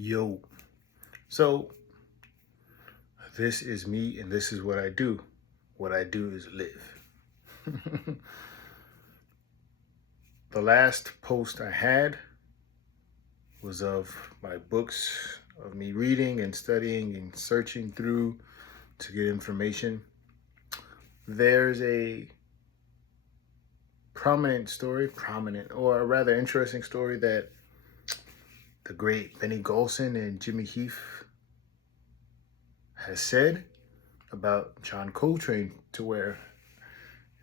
Yo. So, this is me and this is what I do. What I do is live. The last post I had was of my books, of me reading and studying and searching through to get information. There's a prominent or a rather interesting story that the great Benny Golson and Jimmy Heath has said about John Coltrane, to where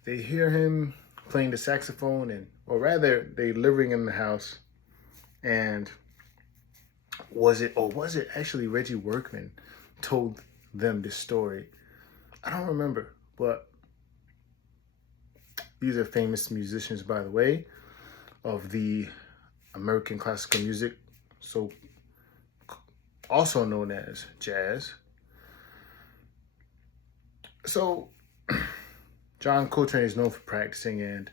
they hear him playing the saxophone, or rather they living in the house, and was it actually Reggie Workman told them this story? I don't remember, but these are famous musicians, by the way, of the American classical music, so also known as jazz. So John Coltrane is known for practicing, and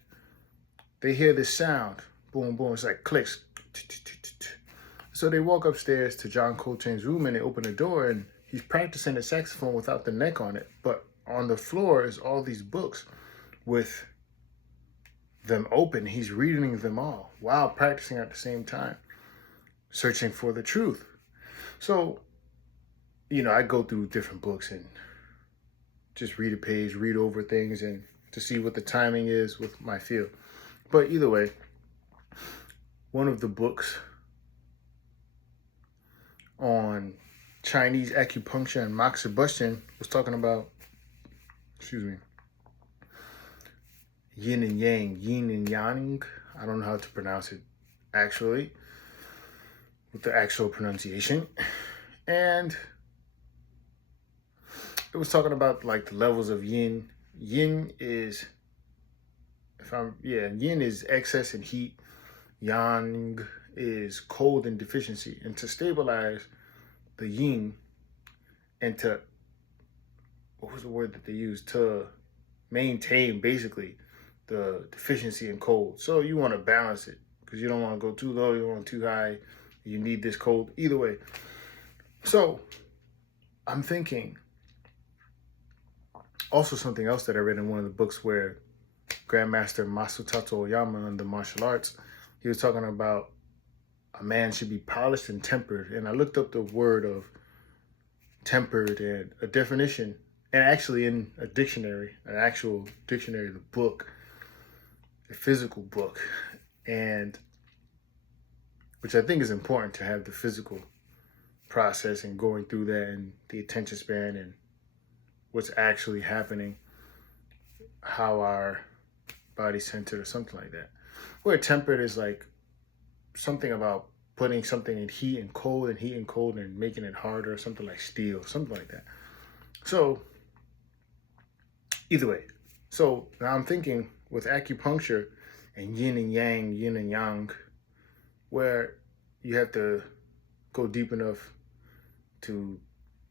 they hear this sound, boom, boom, it's like clicks. So they walk upstairs to John Coltrane's room and they open the door, and he's practicing the saxophone without the neck on it. But on the floor is all these books with them open. He's reading them all while practicing at the same time, searching for the truth. So, I go through different books and just read a page, read over things, and to see what the timing is with my field. But either way, one of the books on Chinese acupuncture and moxibustion was talking about, yin and yang. I don't know how to pronounce it actually, with the actual pronunciation. And it was talking about like the levels of yin. Yin is excess and heat. Yang is cold and deficiency. And to stabilize the yin and to, what was the word that they used? To maintain basically the deficiency in cold. So you want to balance it because you don't want to go too low, you don't want too high. You need this cold either way. So I'm thinking, also something else that I read in one of the books where Grandmaster Masutato Oyama in the martial arts, he was talking about a man should be polished and tempered. And I looked up the word of tempered and a definition, and actually in a dictionary, an actual dictionary, the book, a physical book, and which I think is important to have the physical process and going through that and the attention span and what's actually happening, how our body's centered or something like that. Where tempered is like something about putting something in heat and cold and making it harder, something like steel, something like that. So either way, so now I'm thinking with acupuncture and yin and yang, where you have to go deep enough to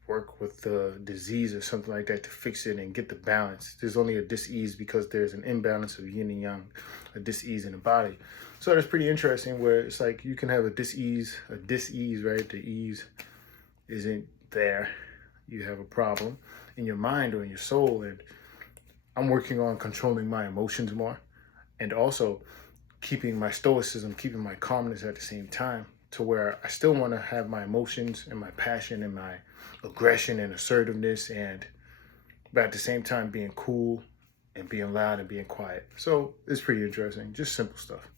work with the disease or something like that to fix it and get the balance. There's only a dis-ease because there's an imbalance of yin and yang, a dis-ease in the body. So that's pretty interesting, where it's like you can have a dis-ease, right? The ease isn't there. You have a problem in your mind or in your soul. And I'm working on controlling my emotions more, and also keeping my stoicism, keeping my calmness at the same time, to where I still want to have my emotions and my passion and my aggression and assertiveness, but at the same time being cool and being loud and being quiet. So it's pretty interesting, just simple stuff.